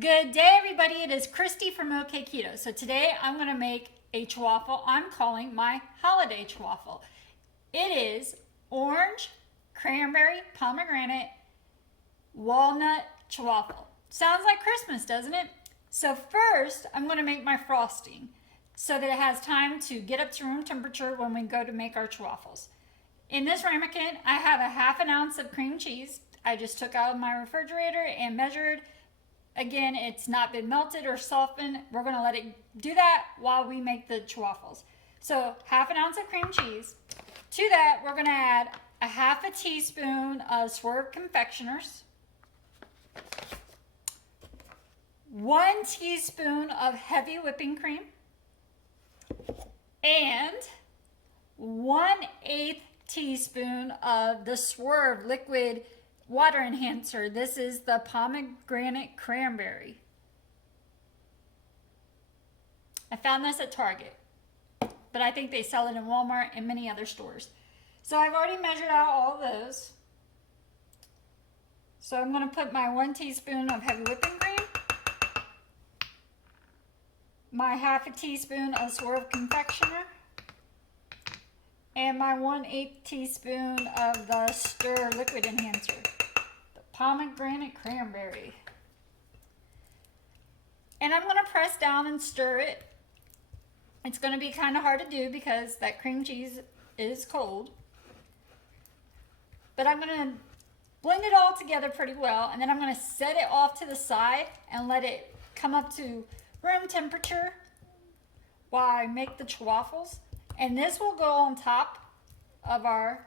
Good day, everybody. It is Kristy from Okketoh. So today I'm going to make a Ch-Waffle I'm calling my holiday Ch-Waffle. It is orange, cranberry, pomegranate, walnut Ch-Waffle. Sounds like Christmas, doesn't it? So first, I'm going to make my frosting so that it has time to get up to room temperature when we go to make our Ch-Waffles. In this ramekin, I have a half an ounce of cream cheese. I just took out of my refrigerator and measured. Again, it's not been melted or softened. We're going to let it do that while we make the Ch-Waffles. So half an ounce of cream cheese. To that, we're going to add a half a teaspoon of Swerve confectioners, 1 teaspoon of heavy whipping cream, and 1/8 teaspoon of the Swerve liquid water enhancer. This is the pomegranate cranberry. I found this at Target, but I think they sell it in Walmart and many other stores. So I've already measured out all those. So I'm going to put my 1 teaspoon of heavy whipping cream, my half a teaspoon of Swerve confectioner, and my 1/8 teaspoon of the Stir liquid enhancer, the pomegranate cranberry. And I'm going to press down and stir it. It's going to be kind of hard to do because that cream cheese is cold. But I'm going to blend it all together pretty well, and then I'm going to set it off to the side and let it come up to room temperature while I make the Ch-Waffles. And this will go on top of our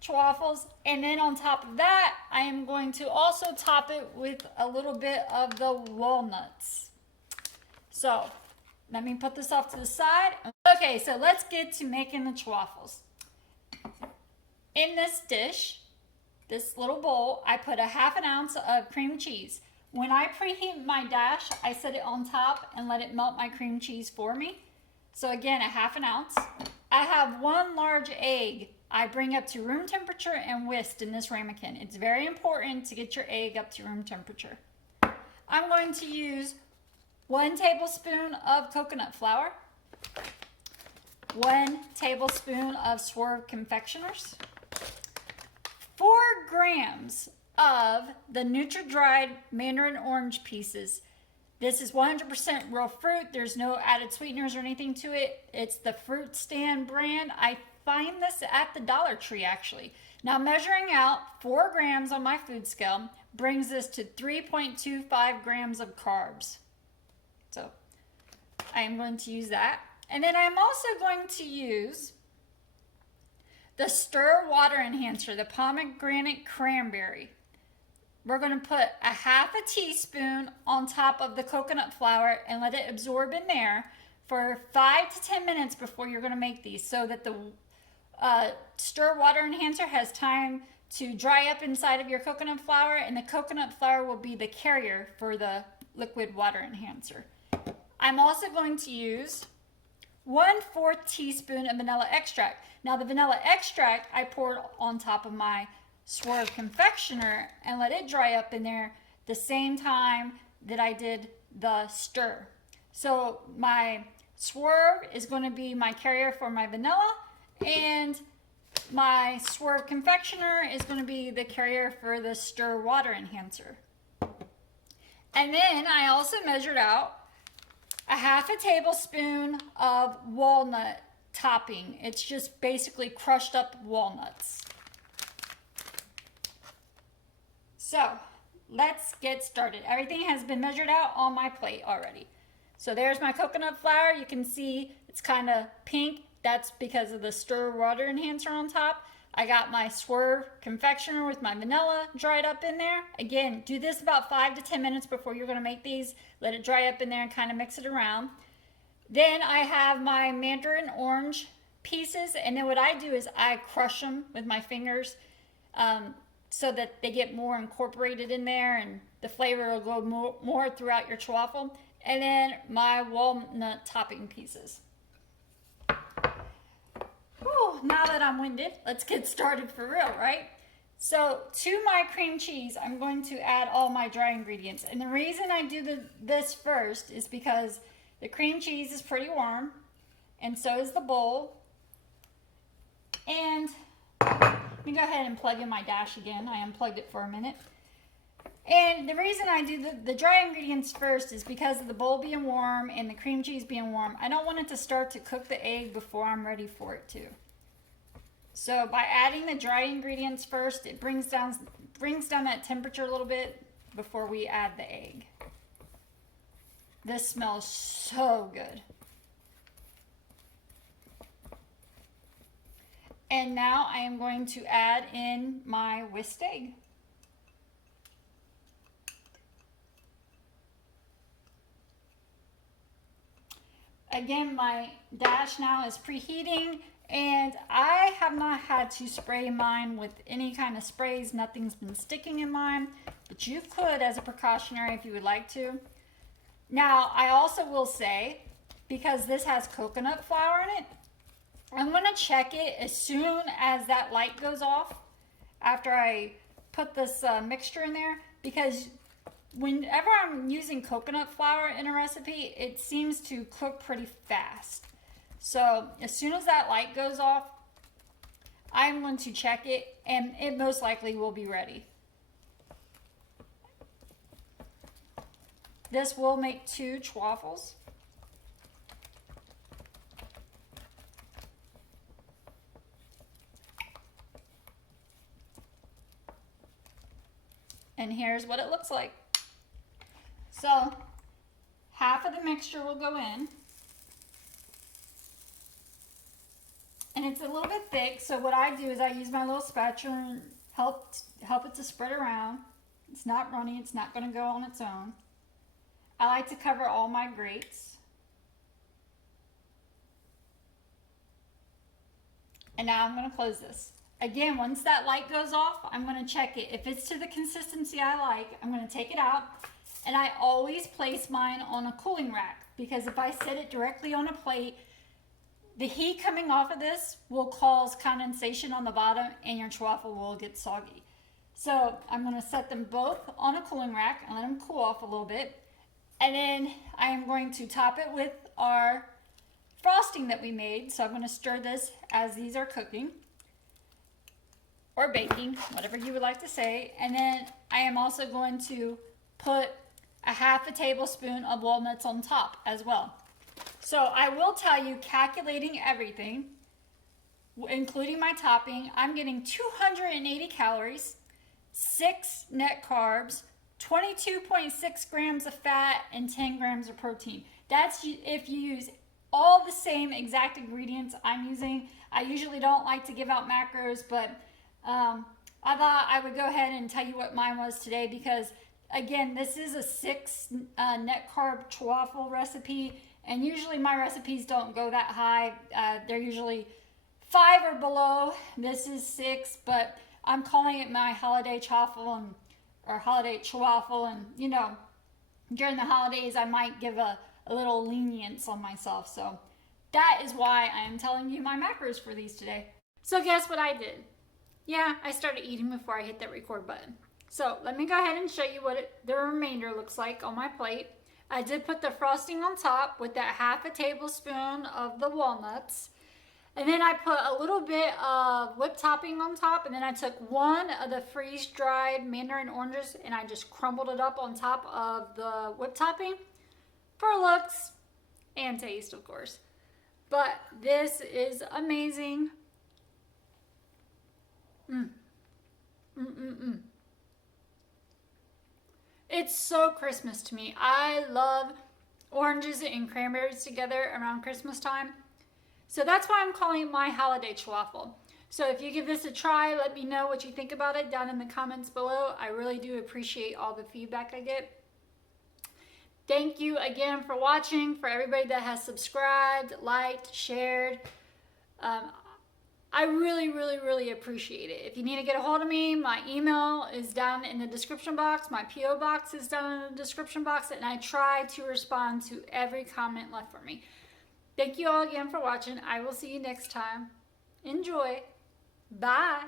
Ch-Waffles. And then on top of that, I am going to also top it with a little bit of the walnuts. So let me put this off to the side. Okay, so let's get to making the Ch-Waffles. In this dish, this little bowl, I put a half an ounce of cream cheese. When I preheat my dash, I set it on top and let it melt my cream cheese for me. So again, a half an ounce. I have 1 large egg I bring up to room temperature and whisk in this ramekin. It's very important to get your egg up to room temperature. I'm going to use 1 tablespoon of coconut flour, 1 tablespoon of Swerve confectioners, 4 grams of the Nutri-Dried mandarin orange pieces. This is 100% real fruit. There's no added sweeteners or anything to it. It's the Fruit Stand brand. I find this at the Dollar Tree, actually. Now, measuring out 4 grams on my food scale brings this to 3.25 grams of carbs. So I am going to use that. And then I'm also going to use the Stir water enhancer, the pomegranate cranberry. We're going to put a half a teaspoon on top of the coconut flour and let it absorb in there for 5 to 10 minutes before you're going to make these, so that the Stir water enhancer has time to dry up inside of your coconut flour, and the coconut flour will be the carrier for the liquid water enhancer. I'm also going to use 1/4 teaspoon of vanilla extract. Now, the vanilla extract I poured on top of my Swerve confectioner and let it dry up in there the same time that I did the Stir. So my Swerve is going to be my carrier for my vanilla, and my Swerve confectioner is going to be the carrier for the Stir water enhancer. And then I also measured out a half a tablespoon of walnut topping. It's just basically crushed up walnuts. So let's get started. Everything has been measured out on my plate already. So there's my coconut flour. You can see it's kind of pink. That's because of the Stir water enhancer on top. I got my Swerve confectioner with my vanilla dried up in there. Again, do this about 5 to 10 minutes before you're going to make these. Let it dry up in there and kind of mix it around. Then I have my mandarin orange pieces, and then what I do is I crush them with my fingers so that they get more incorporated in there and the flavor will go more throughout your Ch-Waffle. And then my walnut topping pieces. Whew, now that I'm winded, let's get started for real, right? So to my cream cheese, I'm going to add all my dry ingredients. And the reason I do this first is because the cream cheese is pretty warm, and so is the bowl. And let me go ahead and plug in my dash again. I unplugged it for a minute. And the reason I do the dry ingredients first is because of the bowl being warm and the cream cheese being warm. I don't want it to start to cook the egg before I'm ready for it to. So by adding the dry ingredients first, it brings down that temperature a little bit before we add the egg. This smells so good. And now I am going to add in my whisked egg. Again, my dash now is preheating, and I have not had to spray mine with any kind of sprays. Nothing's been sticking in mine, but you could as a precautionary if you would like to. Now, I also will say, because this has coconut flour in it, I'm going to check it as soon as that light goes off after I put this mixture in there, because whenever I'm using coconut flour in a recipe, it seems to cook pretty fast. So as soon as that light goes off, I'm going to check it, and it most likely will be ready. This will make 2 Ch-Waffles. And here's what it looks like. So half of the mixture will go in. And it's a little bit thick, so what I do is I use my little spatula and help it to spread around. It's not runny, it's not going to go on its own. I like to cover all my grates. And now I'm going to close this. Again, once that light goes off, I'm going to check it. If it's to the consistency I like, I'm going to take it out. And I always place mine on a cooling rack, because if I set it directly on a plate, the heat coming off of this will cause condensation on the bottom and your Ch-Waffle will get soggy. So I'm going to set them both on a cooling rack and let them cool off a little bit. And then I am going to top it with our frosting that we made. So I'm going to stir this as these are cooking or baking, whatever you would like to say. And then I am also going to put a half a tablespoon of walnuts on top as well. So I will tell you, calculating everything, including my topping, I'm getting 280 calories, 6 net carbs, 22.6 grams of fat, and 10 grams of protein. That's if you use all the same exact ingredients I'm using. I usually don't like to give out macros, but I thought I would go ahead and tell you what mine was today, because again, this is a 6 net carb Ch-Waffle recipe, and usually my recipes don't go that high. They're usually 5 or below. This is 6, but I'm calling it my holiday Chaffle or holiday Ch-Waffle, and you know, during the holidays I might give a little lenience on myself. So that is why I am telling you my macros for these today. So guess what I did? Yeah, I started eating before I hit that record button. So let me go ahead and show you what the remainder looks like on my plate. I did put the frosting on top with that half a tablespoon of the walnuts. And then I put a little bit of whipped topping on top. And then I took one of the freeze-dried mandarin oranges and I just crumbled it up on top of the whipped topping for looks and taste, of course. But this is amazing. It's so Christmas to me. I love oranges and cranberries together around Christmas time. So that's why I'm calling it my holiday Ch-Waffle. So if you give this a try, let me know what you think about it down in the comments below. I really do appreciate all the feedback I get. Thank you again for watching, for everybody that has subscribed, liked, shared. I really appreciate it. If you need to get a hold of me, my email is down in the description box. My P.O. box is down in the description box, and I try to respond to every comment left for me. Thank you all again for watching. I will see you next time. Enjoy. Bye.